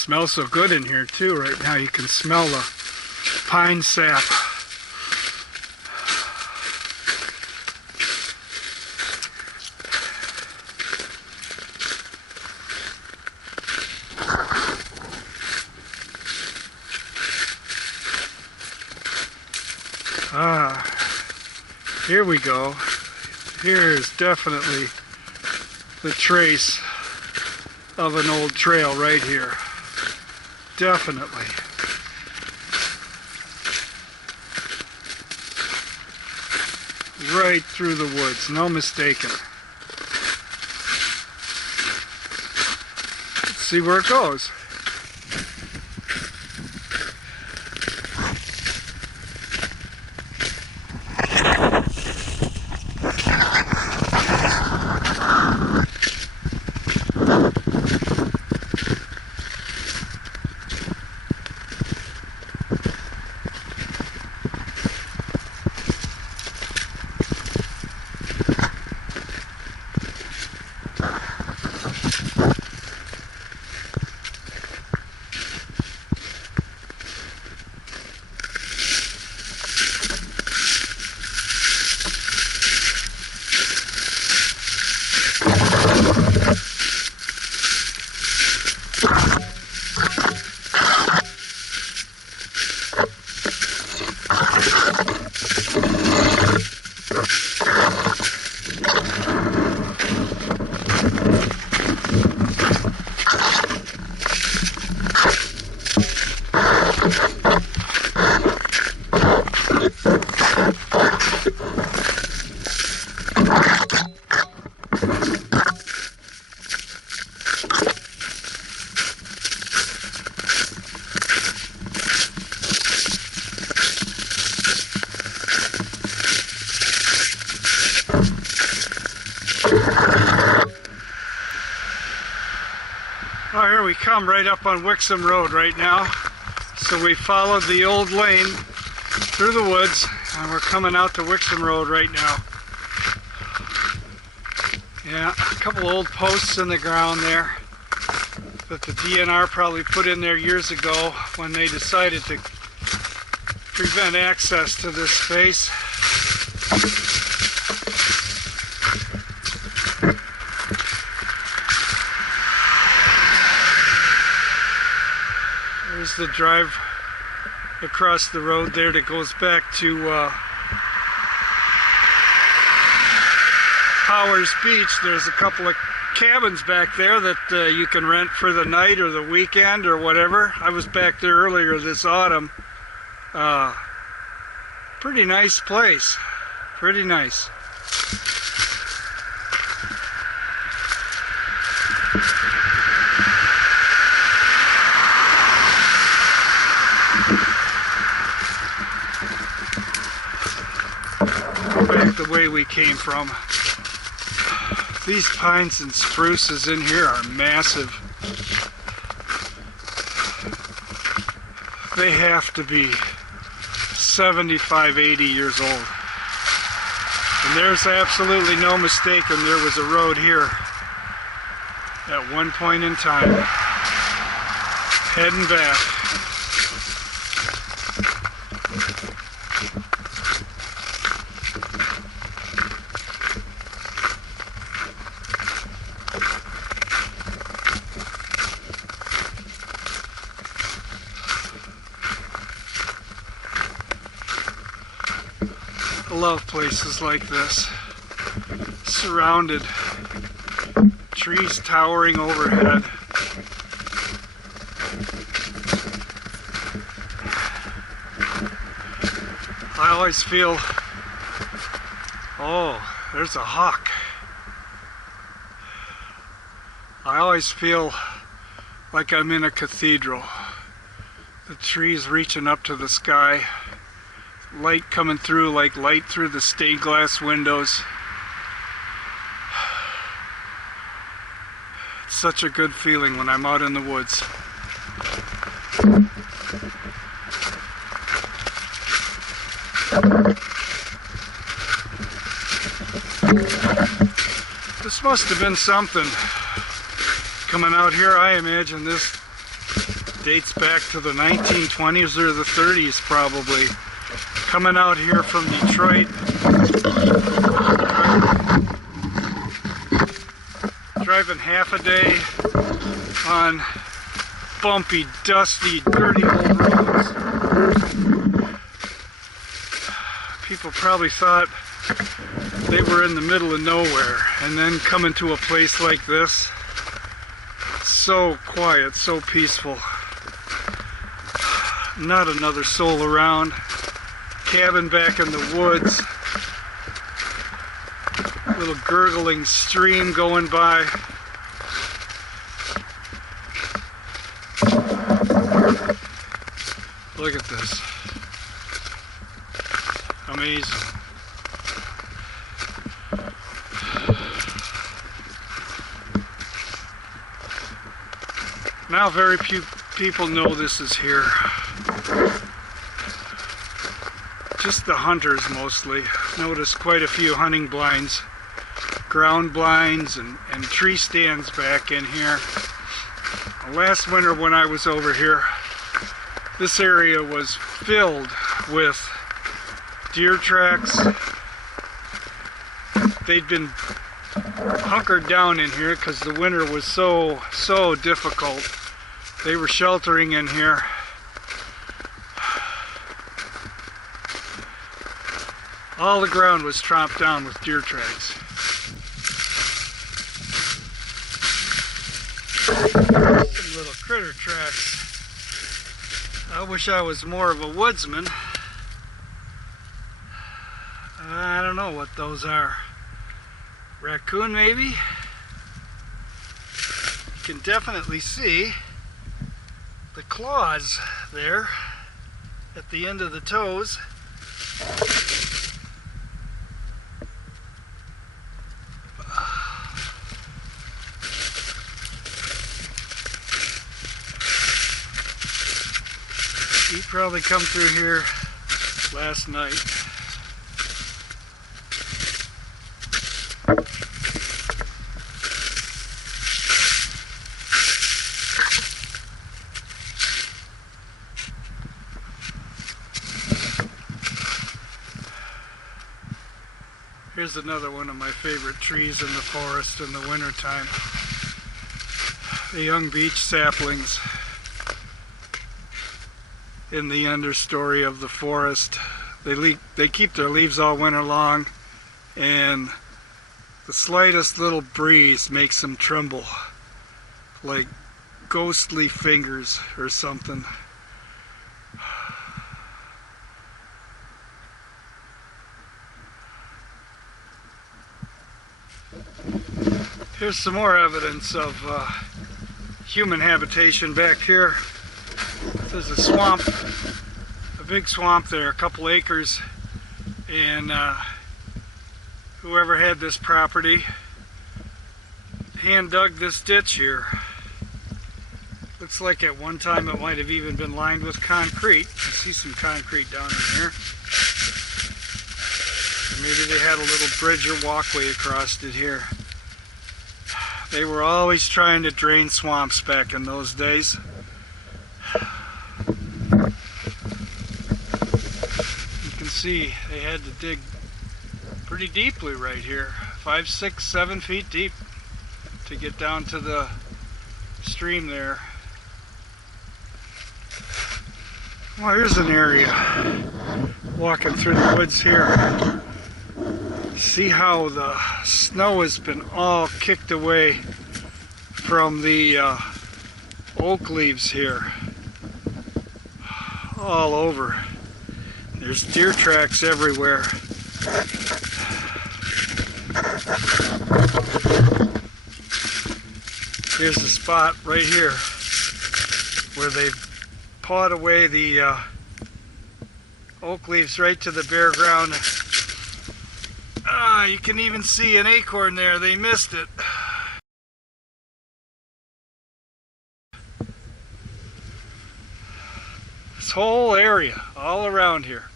Smells so good in here too right now. You can smell the pine sap. Here we go. Here is definitely the trace of an old trail right here. Definitely. Right through the woods, no mistaking. Let's see where it goes. Oh, here we come right up on Wixom Road right now. So we followed the old lane through the woods and we're coming out to Wixom Road right now. Yeah, a couple old posts in the ground there that the DNR probably put in there years ago when they decided to prevent access to this space. There's the drive across the road there that goes back to Powers Beach. There's a couple of cabins back there that you can rent for the night or the weekend or whatever. I was back there earlier this autumn. Pretty nice place. Pretty nice. Back the way we came from. These pines and spruces in here are massive. They have to be 75, 80 years old. And there's absolutely no mistaking there was a road here at one point in time. Heading back. I love places like this, surrounded, trees towering overhead. I always feel, oh, there's a hawk. I always feel like I'm in a cathedral. The trees reaching up to the sky. Light coming through like light through the stained glass windows. It's such a good feeling when I'm out in the woods. This must have been something coming out here. I imagine this Dates back to the 1920s or the 30s probably. Coming out here from Detroit. Driving half a day on bumpy, dusty, dirty old roads. People probably thought they were in the middle of nowhere, and then coming to a place like this, so quiet, so peaceful. Not another soul around. Cabin back in the woods. Little gurgling stream going by. Look at this. Amazing. Now very few people know this is here. Just the hunters mostly. Noticed quite a few hunting blinds, ground blinds, and tree stands back in here. Last winter when I was over here, this area was filled with deer tracks. They'd been hunkered down in here because the winter was so difficult. They were sheltering in here. All the ground was tromped down with deer tracks. Some little critter tracks. I wish I was more of a woodsman. I don't know what those are. Raccoon maybe? You can definitely see the claws there at the end of the toes. He probably come through here last night. Here's another one of my favorite trees in the forest in the wintertime. The young beech saplings in the understory of the forest. They keep their leaves all winter long, and the slightest little breeze makes them tremble like ghostly fingers or something. Here's some more evidence of human habitation back here. There's a swamp, a big swamp there, a couple acres, and whoever had this property hand dug this ditch here. Looks like at one time it might have even been lined with concrete. You see some concrete down in here. Or maybe they had a little bridge or walkway across it here. They were always trying to drain swamps back in those days. You can see they had to dig pretty deeply right here, 5, 6, 7 feet deep to get down to the stream there. Well, here's an area walking through the woods here. See how the snow has been all kicked away from the oak leaves here, all over. There's deer tracks everywhere. Here's the spot right here where they've pawed away the oak leaves right to the bare ground. You can even see an acorn there. They missed it. This whole area, all around here,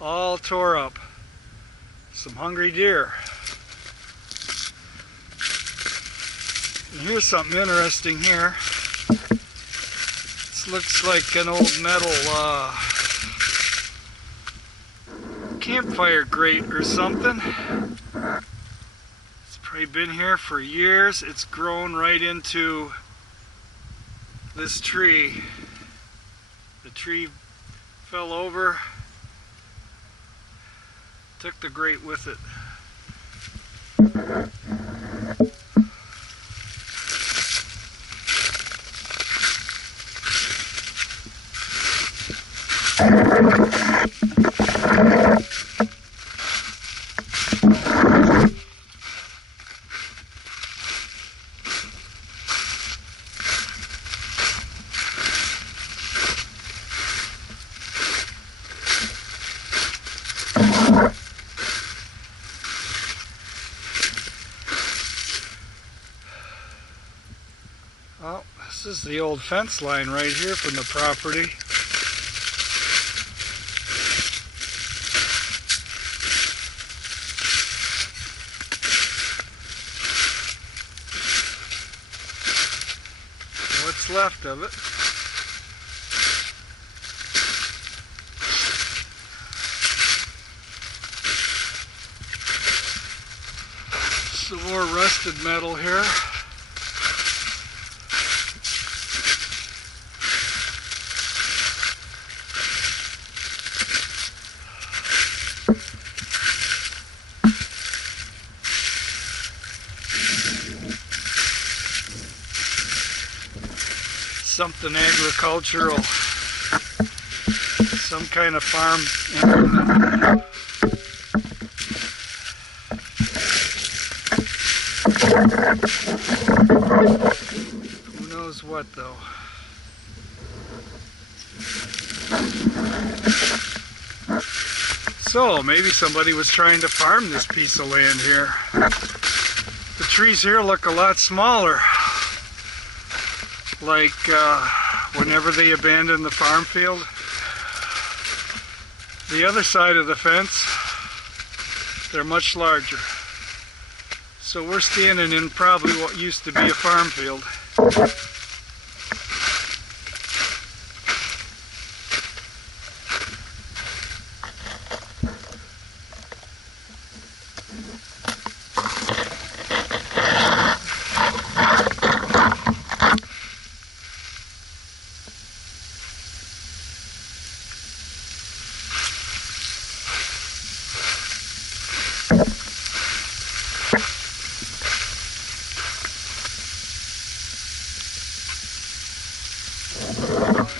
all tore up. Some hungry deer. And here's something interesting here. This looks like an old metal campfire grate or something. It's probably been here for years. It's grown right into this tree. The tree fell over, took the grate with it. Well, this is the old fence line right here from the property. What's left of it. Some more rusted metal here. Something agricultural, some kind of farm implement. Who knows what though. So maybe somebody was trying to farm this piece of land here. The trees here look a lot smaller. Like whenever they abandoned the farm field. The other side of the fence, they're much larger. So we're standing in probably what used to be a farm field.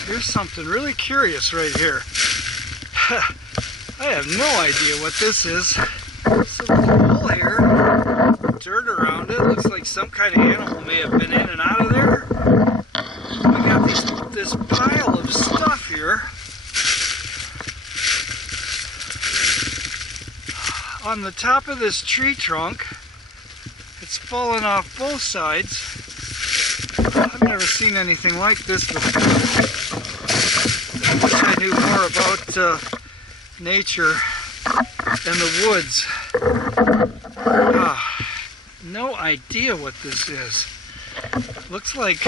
Here's something really curious right here. I have no idea what this is. There's a little hole here, dirt around it. Looks like some kind of animal may have been in and out of there. We got this pile of stuff here. On the top of this tree trunk, it's fallen off both sides. I've never seen anything like this before. I wish I knew more about nature and the woods. No idea what this is. Looks like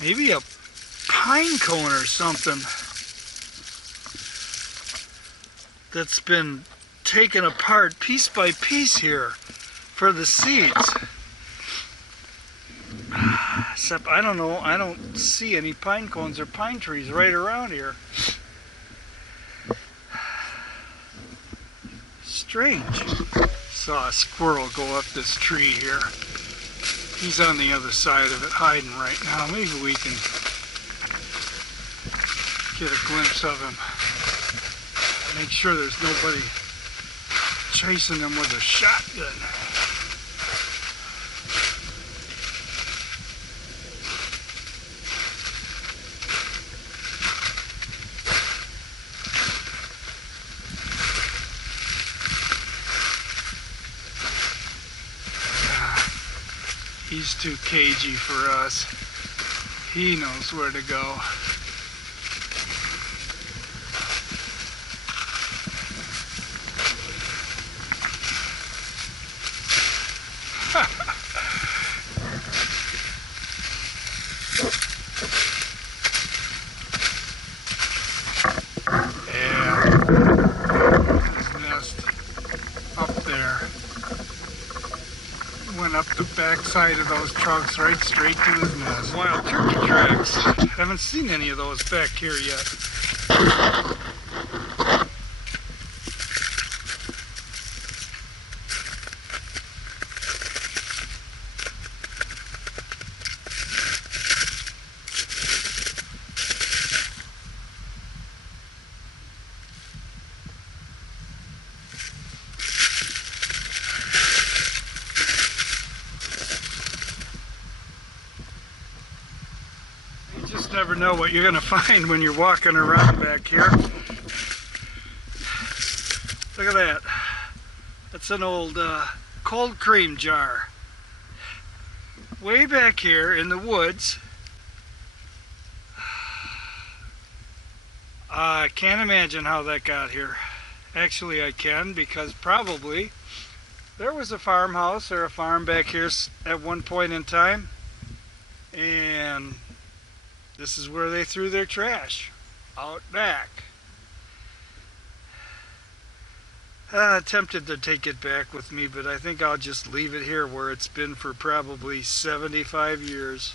maybe a pine cone or something that's been taken apart piece by piece here for the seeds. Except I don't know, I don't see any pine cones or pine trees right around here. Strange. Saw a squirrel go up this tree here. He's on the other side of it hiding right now. Maybe we can get a glimpse of him. Make sure there's nobody chasing him with a shotgun. He's too cagey for us. He knows where to go. went up the backside of those trunks right straight to his nest. Wild turkey tracks. Haven't seen any of those back here yet. You just never know what you're going to find when you're walking around back here. Look at that. That's an old cold cream jar. Way back here in the woods. I can't imagine how that got here. Actually, I can, because probably there was a farmhouse or a farm back here at one point in time, and this is where they threw their trash, out back. Tempted to take it back with me, but I think I'll just leave it here where it's been for probably 75 years.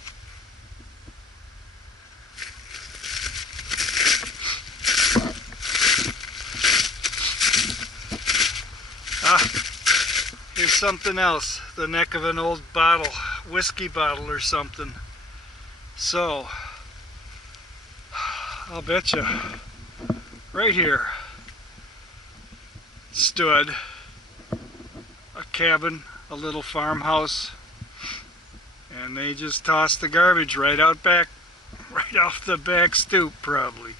Here's something else. The neck of an old bottle, whiskey bottle or something. So, I'll bet you, right here stood a cabin, a little farmhouse, and they just tossed the garbage right out back, right off the back stoop probably.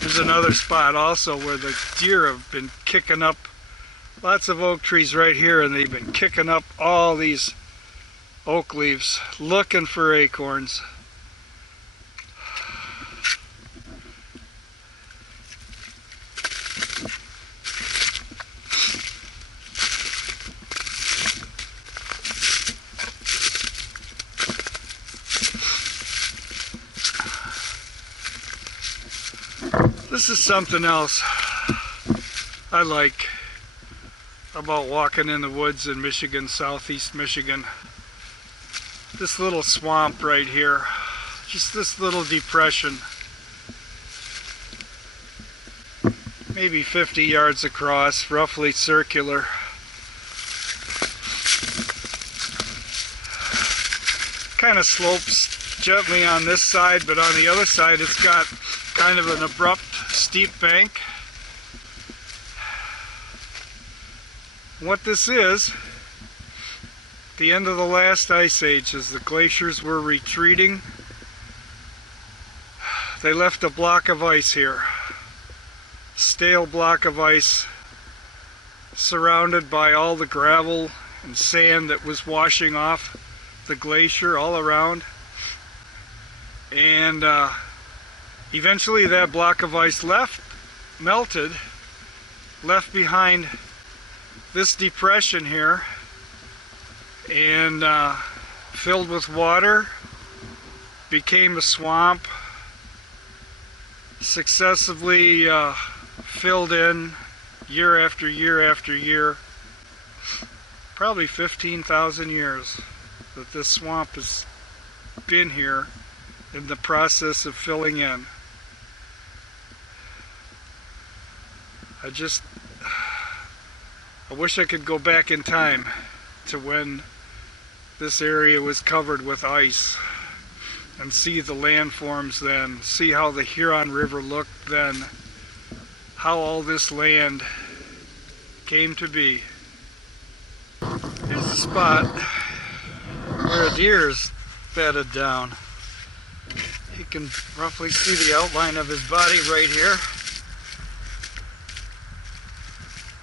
There's another spot also where the deer have been kicking up, lots of oak trees right here, and they've been kicking up all these oak leaves looking for acorns. This is something else I like about walking in the woods in Michigan, southeast Michigan. This little swamp right here, just this little depression, maybe 50 yards across, roughly circular. Kind of slopes gently on this side, but on the other side it's got kind of an abrupt, steep bank. What this is, the end of the last ice age, as the glaciers were retreating, they left a block of ice here. Stale block of ice surrounded by all the gravel and sand that was washing off the glacier all around. And eventually that block of ice melted, left behind this depression here, and filled with water, became a swamp, successively filled in year after year after year. Probably 15,000 years that this swamp has been here in the process of filling in. I wish I could go back in time to when this area was covered with ice and see the landforms then, see how the Huron River looked then, how all this land came to be. Here's a spot where a deer is bedded down. You can roughly see the outline of his body right here.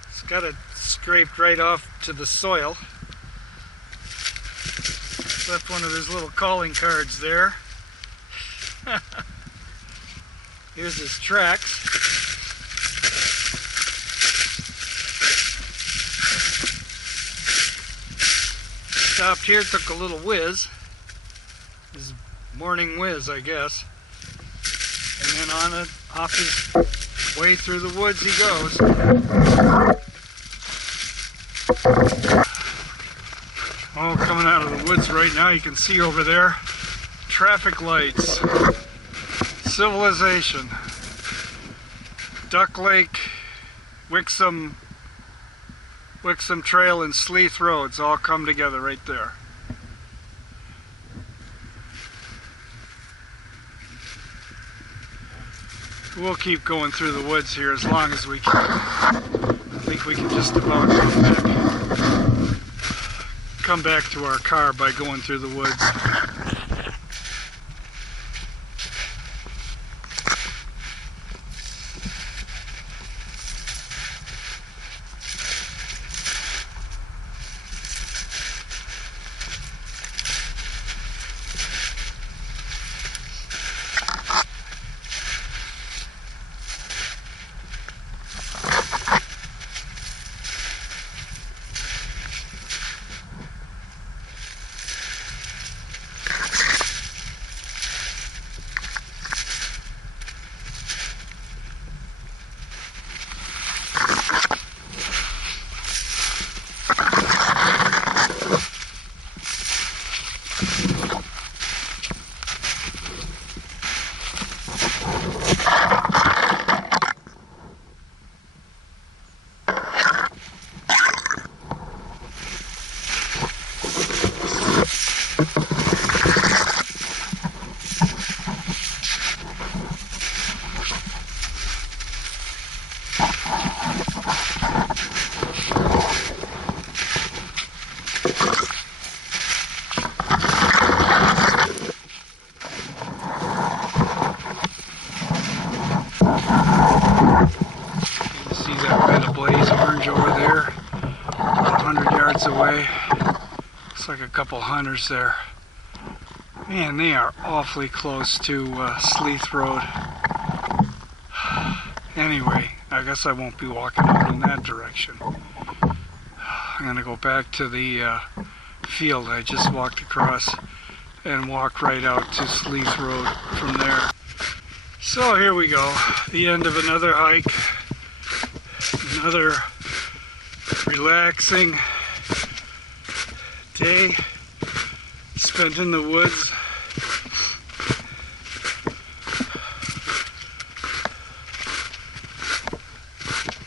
It's got it scraped right off to the soil. Left one of his little calling cards there. Here's his tracks. Stopped here, took a little whiz. His morning whiz, I guess. And then off his way through the woods he goes. Oh, coming out of the woods right now, you can see over there traffic lights, civilization, Duck Lake, Wixom Trail, and Sleeth Roads all come together right there. We'll keep going through the woods here as long as we can. I think we can just about come back to our car by going through the woods. Away. Looks like a couple hunters there. Man, they are awfully close to Sleeth Road. Anyway, I guess I won't be walking out in that direction. I'm gonna go back to the field I just walked across and walk right out to Sleeth Road from there. So here we go, the end of another hike, another relaxing day spent in the woods.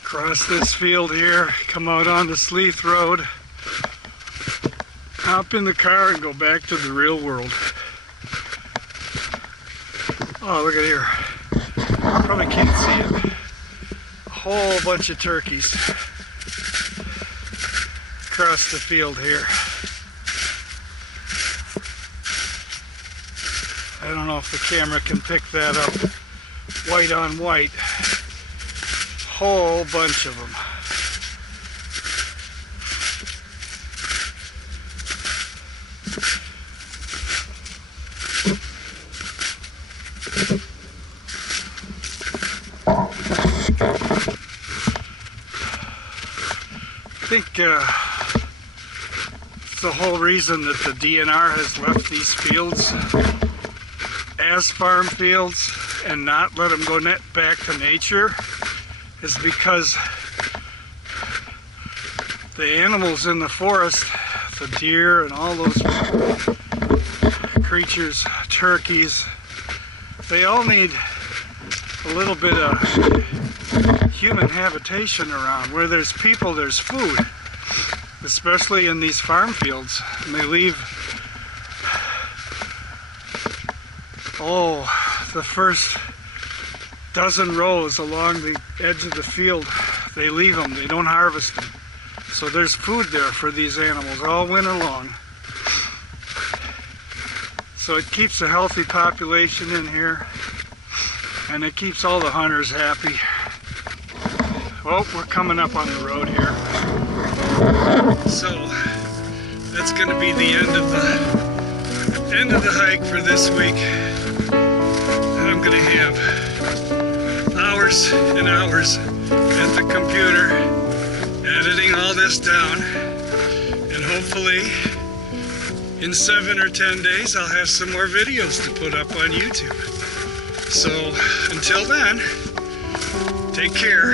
Across this field here, come out onto Sleeth Road, hop in the car and go back to the real world. Oh, look at here. Probably can't see it. A whole bunch of turkeys across the field here. I don't know if the camera can pick that up. White on white. Whole bunch of them. I think it's the whole reason that the DNR has left these fields as farm fields and not let them go back to nature is because the animals in the forest, the deer and all those creatures, turkeys, they all need a little bit of human habitation around. Where there's people, there's food, especially in these farm fields. And they leave, the first dozen rows along the edge of the field, they leave them, they don't harvest them. So there's food there for these animals all winter long. So it keeps a healthy population in here, and it keeps all the hunters happy. Well, we're coming up on the road here. So that's going to be the end of the hike for this week. And I'm going to have hours and hours at the computer editing all this down, and hopefully in 7 or 10 days I'll have some more videos to put up on YouTube. So until then, take care.